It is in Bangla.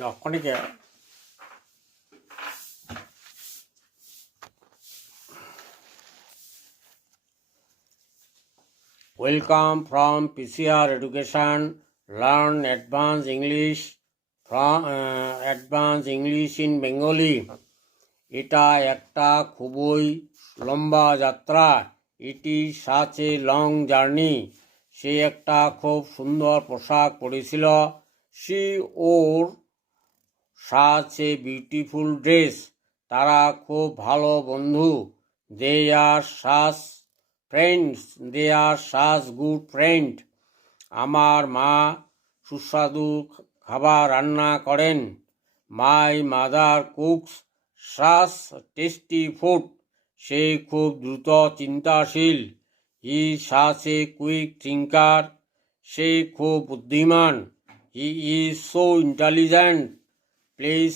অনেকে Welcome from PCR Education. Learn advanced English in Bengali. এটা একটা খুবই লম্বা যাত্রা। It is such a long journey. সে একটা খুব সুন্দর পোশাক পরেছিল। She wore such a beautiful dress. তারা খুব ভালো বন্ধু। They are such friends. They are such good friend. আমার মা সুস্বাদু খাবার রান্না করেন। My mother cooks such tasty food. সে খুব দ্রুত চিন্তাশীল। He such a quick thinker. সে খুব বুদ্ধিমান। He is so intelligent. Please